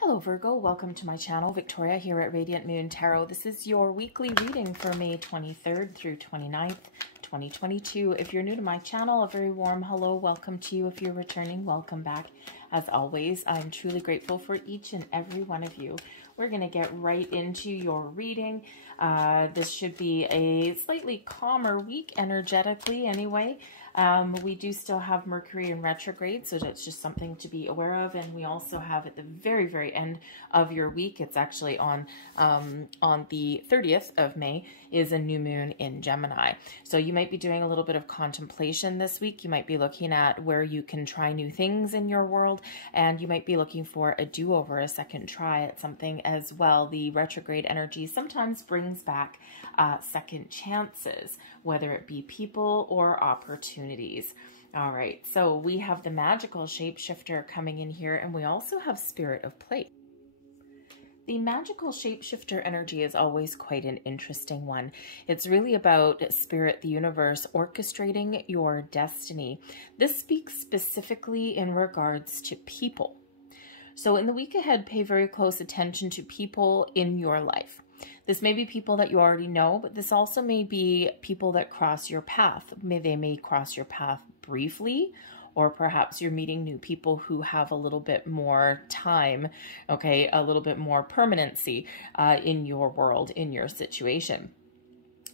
Hello Virgo, welcome to my channel. Victoria here at Radiant Moon Tarot. This is your weekly reading for May 23rd through 29th, 2022. If you're new to my channel, a very warm hello, welcome to you. If you're returning, welcome back. As always, I'm truly grateful for each and every one of you. We're going to get right into your reading. This should be a slightly calmer week energetically anyway. We do still have Mercury in retrograde, so that's just something to be aware of. And we also have at the very, very end of your week, it's actually on the 30th of May, is a new moon in Gemini. So you might be doing a little bit of contemplation this week. You might be looking at where you can try new things in your world, and you might be looking for a do-over, a second try at something as well. The retrograde energy sometimes brings back second chances, whether it be people or opportunities. All right, so we have the magical shapeshifter coming in here, and we also have Spirit of Place. The magical shapeshifter energy is always quite an interesting one. It's really about spirit, the universe, orchestrating your destiny. This speaks specifically in regards to people. So in the week ahead, pay very close attention to people in your life. This may be people that you already know, but this also may be people that cross your path. They may cross your path briefly, or perhaps you're meeting new people who have a little bit more time, okay, a little bit more permanency in your world, in your situation.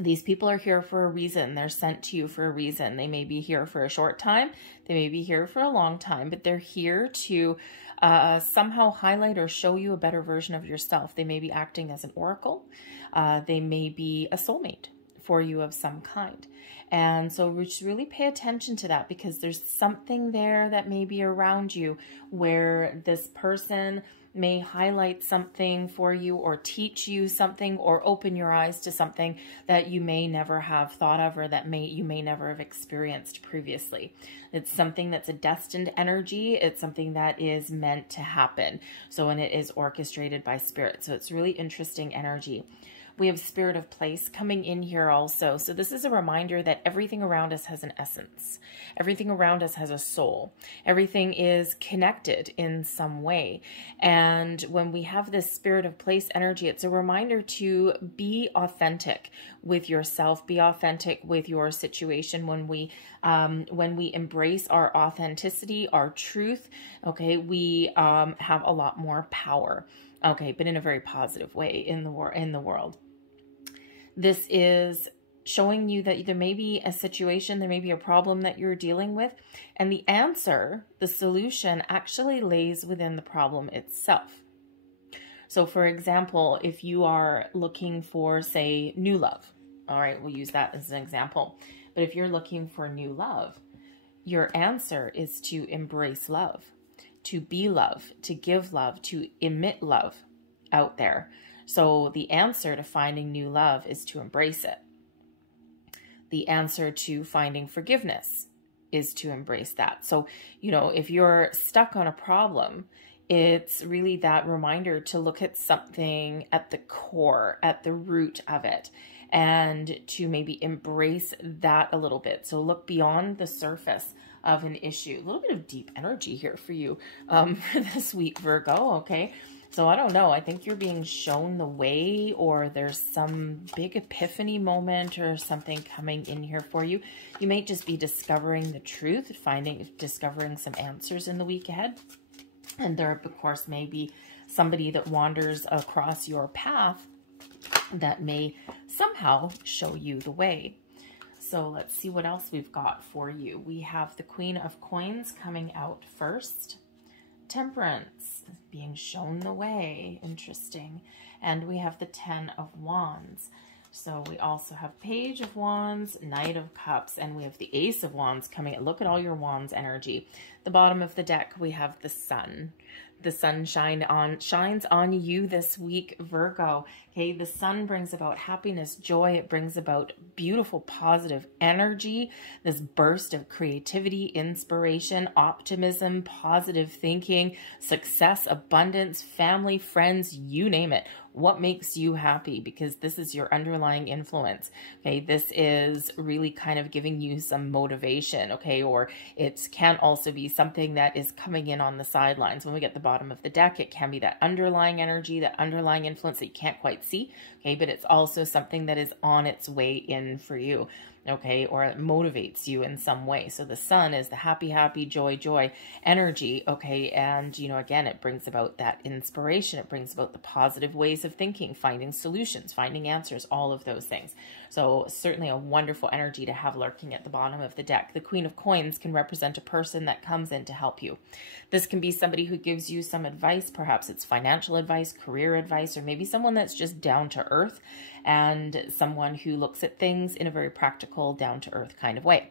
These people are here for a reason. They're sent to you for a reason. They may be here for a short time. They may be here for a long time, but they're here to somehow highlight or show you a better version of yourself. They may be acting as an oracle. They may be a soulmate for you of some kind. And so we just really pay attention to that, because there's something there that may be around you where this person may highlight something for you, or teach you something, or open your eyes to something that you may never have thought of, or that you may never have experienced previously. It's something that's a destined energy. It's something that is meant to happen. So, and it is orchestrated by spirit. So it's really interesting energy. We have Spirit of Place coming in here also. So this is a reminder that everything around us has an essence. Everything around us has a soul. Everything is connected in some way. And when we have this Spirit of Place energy, it's a reminder to be authentic with yourself, be authentic with your situation. When we embrace our authenticity, our truth, okay, we have a lot more power. Okay, but in a very positive way in the world. This is showing you that there may be a situation, there may be a problem that you're dealing with, and the answer, the solution, actually lays within the problem itself. So for example, if you are looking for, say, new love, all right, we'll use that as an example. But if you're looking for new love, your answer is to embrace love, to be love, to give love, to emit love out there. So the answer to finding new love is to embrace it. The answer to finding forgiveness is to embrace that. So, you know, if you're stuck on a problem, it's really that reminder to look at something at the core, at the root of it, and to maybe embrace that a little bit. So look beyond the surface of an issue. A little bit of deep energy here for you for this week, Virgo, okay? So I don't know. I think you're being shown the way, or there's some big epiphany moment or something coming in here for you. You may just be discovering the truth, discovering some answers in the week ahead. And there, of course, may be somebody that wanders across your path that may somehow show you the way. So let's see what else we've got for you. We have the Queen of Coins coming out first. Temperance, being shown the way. Interesting. And we have the 10 of Wands. So we also have Page of Wands, Knight of Cups, and we have the Ace of Wands coming. Look at all your Wands energy. The bottom of the deck, we have the Sun. The sun shines on you this week, Virgo. Okay, the sun brings about happiness, joy. It brings about beautiful, positive energy, this burst of creativity, inspiration, optimism, positive thinking, success, abundance, family, friends, you name it. What makes you happy? Because this is your underlying influence. Okay, this is really kind of giving you some motivation. Okay, or it can also be something that is coming in on the sidelines. When we get the bottom of the deck, it can be that underlying energy, that underlying influence that you can't quite see. Okay, but it's also something that is on its way in for you. Okay, or it motivates you in some way. So the sun is the happy, happy, joy, joy energy. Okay, and you know, again, it brings about that inspiration. It brings about the positive ways of thinking, finding solutions, finding answers, all of those things. So certainly a wonderful energy to have lurking at the bottom of the deck. The Queen of Coins can represent a person that comes in to help you. This can be somebody who gives you some advice. Perhaps it's financial advice, career advice, or maybe someone that's just down to earth and someone who looks at things in a very practical, down to earth kind of way.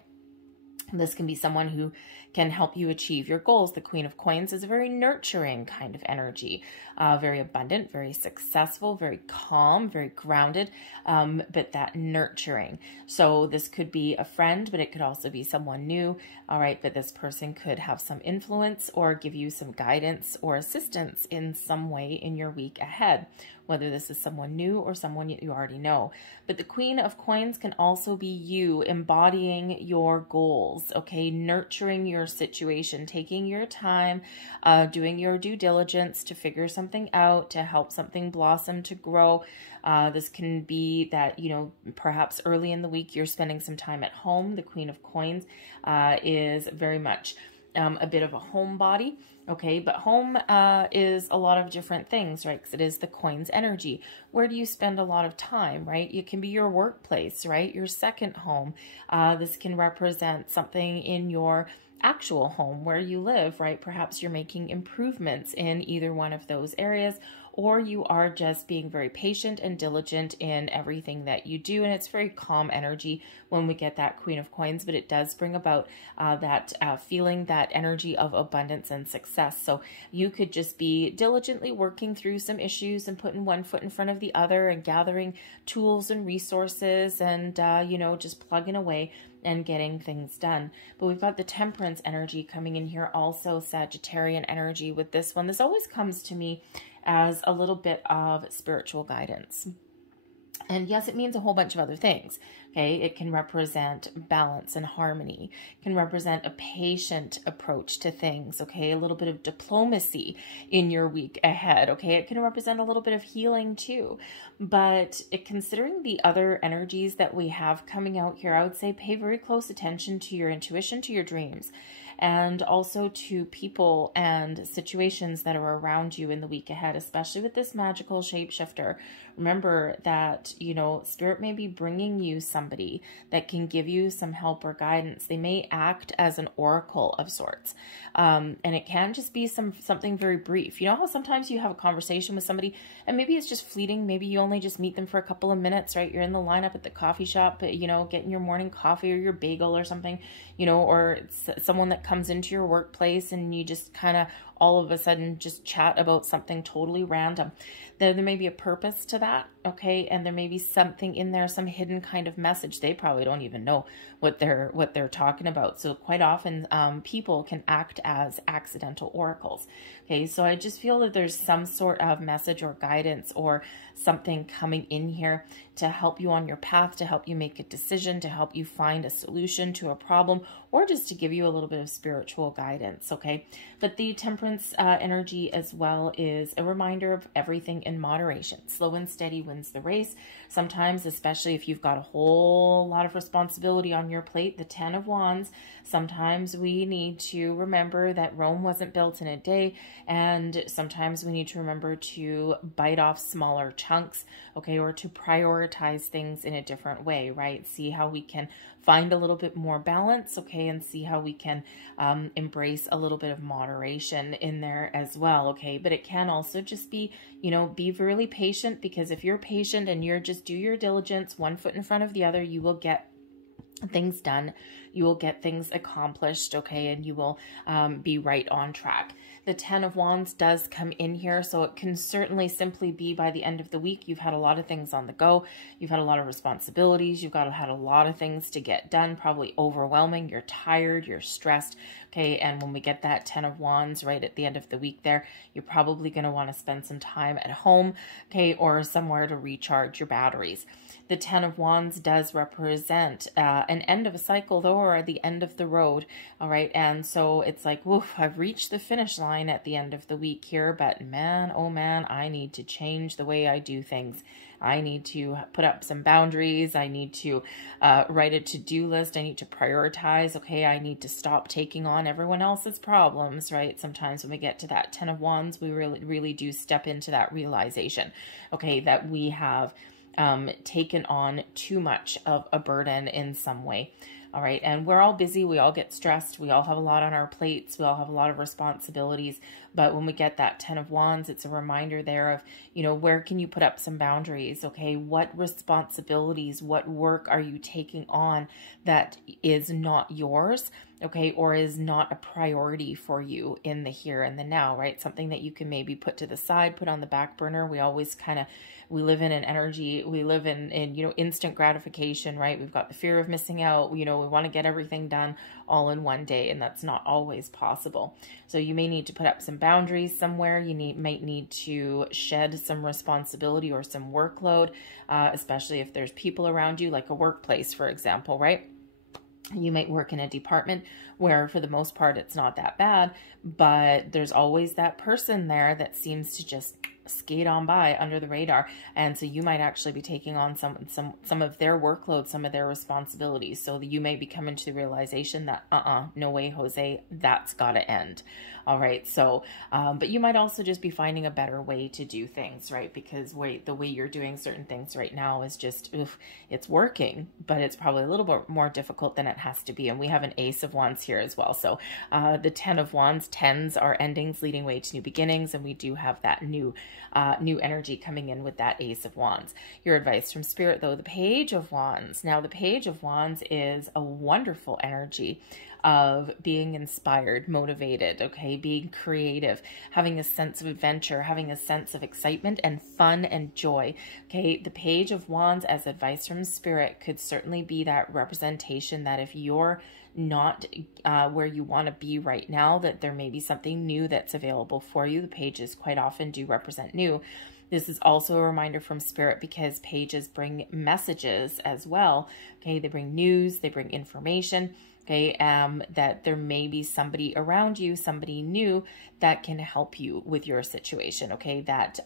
This can be someone who can help you achieve your goals. The Queen of Coins is a very nurturing kind of energy, very abundant, very successful, very calm, very grounded, but that nurturing. So this could be a friend, but it could also be someone new. All right, but this person could have some influence or give you some guidance or assistance in some way in your week ahead, whether this is someone new or someone you already know. But the Queen of Coins can also be you embodying your goals, okay? Nurturing your situation, taking your time, doing your due diligence to figure something out, to help something blossom, to grow. This can be that, you know, perhaps early in the week you're spending some time at home. The Queen of Coins is very much a bit of a homebody. Okay, but home is a lot of different things, right? Because it is the coins energy. Where do you spend a lot of time, right? It can be your workplace, right? Your second home. This can represent something in your actual home where you live, right? Perhaps you're making improvements in either one of those areas, or you are just being very patient and diligent in everything that you do. And it's very calm energy when we get that Queen of Coins, but it does bring about that feeling, that energy of abundance and success. So you could just be diligently working through some issues and putting one foot in front of the other and gathering tools and resources and, you know, just plugging away and getting things done. But we've got the Temperance energy coming in here, also Sagittarian energy with this one. This always comes to me as a little bit of spiritual guidance. And yes, it means a whole bunch of other things. Okay, it can represent balance and harmony. It can represent a patient approach to things. Okay, a little bit of diplomacy in your week ahead. Okay, it can represent a little bit of healing too. But considering the other energies that we have coming out here, I would say pay very close attention to your intuition, to your dreams, and also to people and situations that are around you in the week ahead, especially with this magical shapeshifter. Remember that, you know, Spirit may be bringing you somebody that can give you some help or guidance. They may act as an oracle of sorts. And it can just be something very brief. You know how sometimes you have a conversation with somebody and maybe it's just fleeting. Maybe you only just meet them for a couple of minutes, right? You're in the lineup at the coffee shop, you know, getting your morning coffee or your bagel or something, you know, or it's someone that comes into your workplace and you just kind of all of a sudden just chat about something totally random. There may be a purpose to that, okay? And there may be something in there, some hidden kind of message. They probably don't even know what they're talking about. So quite often people can act as accidental oracles. Okay, so I just feel that there's some sort of message or guidance or something coming in here to help you on your path, to help you make a decision, to help you find a solution to a problem, or just to give you a little bit of spiritual guidance, okay? But the Temperance energy as well is a reminder of everything in moderation. Slow and steady wins the race. Sometimes, especially if you've got a whole lot of responsibility on your plate, the 10 of Wands, sometimes we need to remember that Rome wasn't built in a day, and sometimes we need to remember to bite off smaller chunks, okay, or to prioritize things in a different way, right? See how we can find a little bit more balance, okay, and see how we can embrace a little bit of moderation in there as well, okay? But it can also just be, you know, be really patient, because if you're patient and you're just do your diligence, one foot in front of the other, you will get things done. You will get things accomplished, okay, and you will be right on track. The 10 of Wands does come in here, so it can certainly simply be by the end of the week, you've had a lot of things on the go, you've had a lot of responsibilities, had a lot of things to get done, probably overwhelming, you're tired, you're stressed, okay, and when we get that 10 of Wands right at the end of the week there, you're probably going to want to spend some time at home, okay, or somewhere to recharge your batteries. The 10 of Wands does represent an end of a cycle, though, or the end of the road, all right? And so it's like, woof, I've reached the finish line at the end of the week here, but man, oh man, I need to change the way I do things. I need to put up some boundaries. I need to write a to-do list. I need to prioritize. Okay, I need to stop taking on everyone else's problems, right? Sometimes when we get to that 10 of Wands, we really do step into that realization, okay, that we have taken on too much of a burden in some way. All right. And we're all busy. We all get stressed. We all have a lot on our plates. We all have a lot of responsibilities. But when we get that 10 of Wands, it's a reminder there of, you know, where can you put up some boundaries? Okay. What responsibilities, what work are you taking on that is not yours? Okay. Or is not a priority for you in the here and the now, right? Something that you can maybe put to the side, put on the back burner. We always we live in an energy, we live in, you know, instant gratification, right? We've got the fear of missing out, you know, we want to get everything done all in one day, and that's not always possible. So you may need to put up some boundaries somewhere. You might need to shed some responsibility or some workload, especially if there's people around you, like a workplace, for example, right? You might work in a department where for the most part it's not that bad, but there's always that person there that seems to just skate on by under the radar. And so you might actually be taking on some of their workload, some of their responsibilities. So you may be coming to the realization that, no way, Jose, that's got to end. All right. So, but you might also just be finding a better way to do things, right? Because the way you're doing certain things right now is just, it's working, but it's probably a little bit more difficult than it has to be. And we have an Ace of Wands here as well. So the 10 of Wands, 10s are endings leading way to new beginnings. And we do have that new energy coming in with that Ace of Wands. Your advice from Spirit, though, the Page of Wands. Now, the Page of Wands is a wonderful energy of being inspired, motivated, okay, being creative, having a sense of adventure, having a sense of excitement and fun and joy, okay? The Page of Wands, as advice from Spirit, could certainly be that representation that if you're not where you want to be right now, that there may be something new that's available for you. The pages quite often do represent new. This is also a reminder from Spirit because pages bring messages as well. Okay, they bring news, they bring information. Okay, that there may be somebody around you, somebody new that can help you with your situation. Okay, that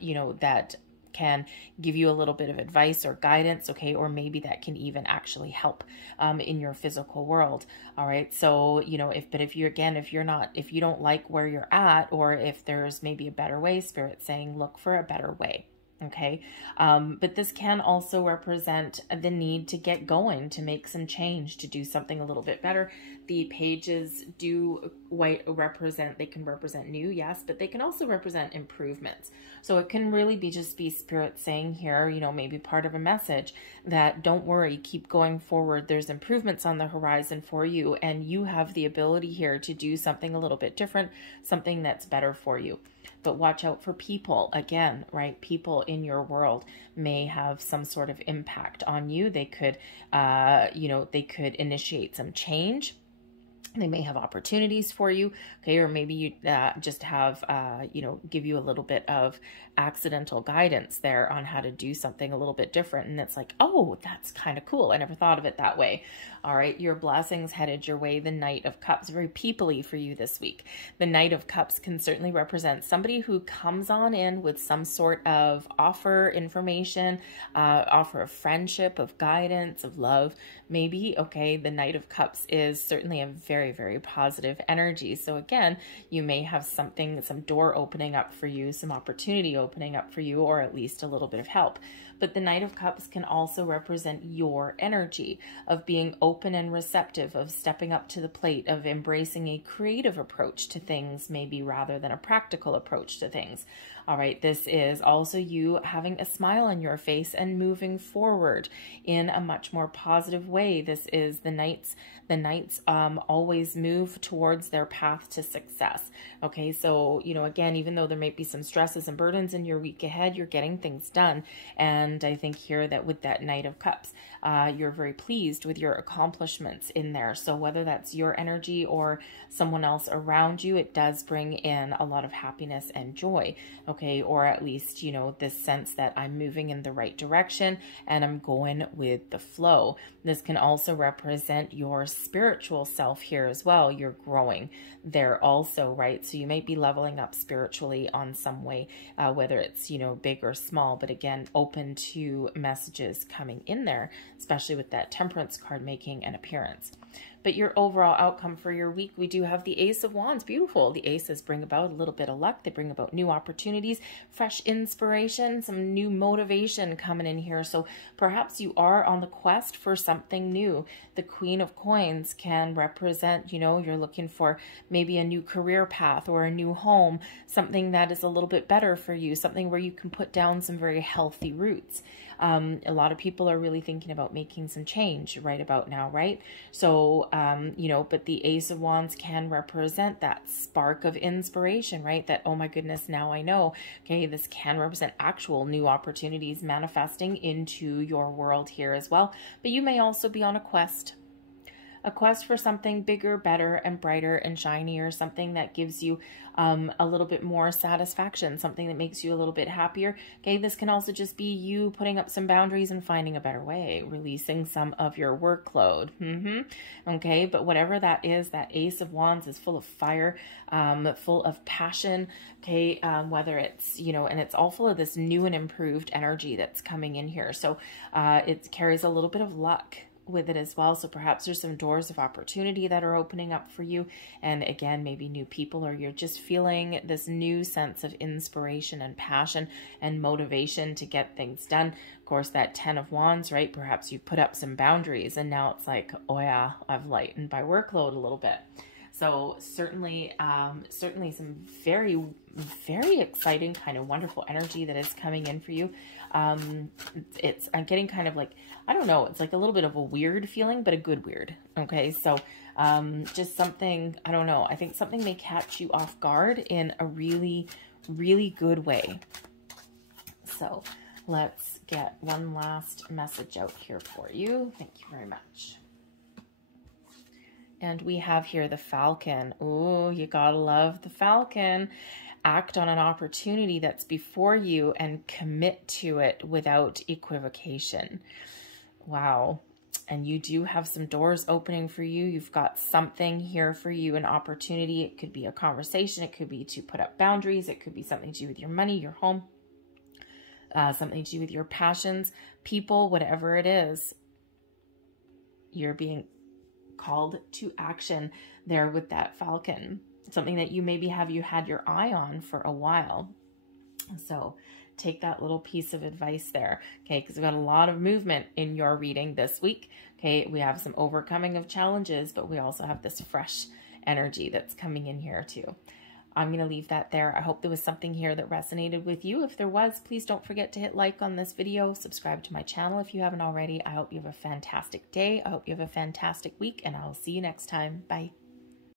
you know, that can give you a little bit of advice or guidance, okay, or maybe that can even actually help in your physical world. All right, so you know, if you don't like where you're at, or if there's maybe a better way, Spirit's saying look for a better way. Okay, but this can also represent the need to get going, to make some change, to do something a little bit better. The pages do they can represent new, yes, but they can also represent improvements. So it can really be Spirit saying here, you know, maybe part of a message that don't worry, keep going forward. There's improvements on the horizon for you, and you have the ability here to do something a little bit different, something that's better for you. But watch out for people again, right? People in your world may have some sort of impact on you. They could, you know, they could initiate some change. They may have opportunities for you, okay, or maybe you just have, you know, give you a little bit of accidental guidance there on how to do something a little bit different. And it's like, oh, that's kind of cool. I never thought of it that way. All right, your blessings headed your way. The Knight of Cups, very people-y for you this week. The Knight of Cups can certainly represent somebody who comes on in with some sort of offer, information, offer of friendship, of guidance, of love, maybe. Okay, the Knight of Cups is certainly a very, very positive energy. So again, you may have some door opening up for you, some opportunity opening up for you, or at least a little bit of help. But the Knight of Cups can also represent your energy of being open and receptive, of stepping up to the plate, of embracing a creative approach to things, maybe rather than a practical approach to things. All right, this is also you having a smile on your face and moving forward in a much more positive way. This is the Knights. The Knights always move towards their path to success. Okay, so, you know, again, even though there might be some stresses and burdens in your week ahead, you're getting things done. And I think here that with that Knight of Cups, you're very pleased with your accomplishments in there. So whether that's your energy or someone else around you, it does bring in a lot of happiness and joy. Okay, or at least, you know, this sense that I'm moving in the right direction and I'm going with the flow. This can also represent your spiritual self here as well. You're growing there also, right? So you might be leveling up spiritually on some way, whether it's, you know, big or small, but again, open to messages coming in there, especially with that Temperance card making an appearance. But your overall outcome for your week, we do have the Ace of Wands. Beautiful. The aces bring about a little bit of luck. They bring about new opportunities, fresh inspiration, some new motivation coming in here. So perhaps you are on the quest for something new. The Queen of Coins can represent, you know, you're looking for maybe a new career path or a new home, something that is a little bit better for you, something where you can put down some very healthy roots. A lot of people are really thinking about making some change right about now, right? So, you know, but the Ace of Wands can represent that spark of inspiration, right? That, oh my goodness, now I know, okay, this can represent actual new opportunities manifesting into your world here as well. But you may also be on a quest for something bigger, better, and brighter and shinier, something that gives you a little bit more satisfaction, something that makes you a little bit happier. Okay, this can also just be you putting up some boundaries and finding a better way, releasing some of your workload. Okay, but whatever that is, that Ace of Wands is full of fire, full of passion. Okay, whether it's, you know, and it's all full of this new and improved energy that's coming in here. So it carries a little bit of luck with it as well. So perhaps there's some doors of opportunity that are opening up for you. And again, maybe new people, or you're just feeling this new sense of inspiration and passion and motivation to get things done. Of course, that 10 of Wands, right? Perhaps you put up some boundaries and now it's like, oh yeah, I've lightened my workload a little bit. So certainly, certainly some very, very exciting, kind of wonderful energy that is coming in for you. I'm getting kind of like, I don't know, it's like a little bit of a weird feeling, but a good weird. Okay, so just something, I don't know, I think something may catch you off guard in a really, really good way. So let's get one last message out here for you. Thank you very much. And we have here the Falcon. Oh, you gotta love the Falcon. Act on an opportunity that's before you and commit to it without equivocation. Wow. And you do have some doors opening for you. You've got something here for you, an opportunity. It could be a conversation. It could be to put up boundaries. It could be something to do with your money, your home, something to do with your passions, people, whatever it is. You're being called to action there with that Falcon. Something that you maybe had your eye on for a while. So take that little piece of advice there, okay? Because we've got a lot of movement in your reading this week, okay? We have some overcoming of challenges, but we also have this fresh energy that's coming in here too. I'm going to leave that there. I hope there was something here that resonated with you. If there was, please don't forget to hit like on this video. Subscribe to my channel if you haven't already. I hope you have a fantastic day. I hope you have a fantastic week, and I'll see you next time. Bye.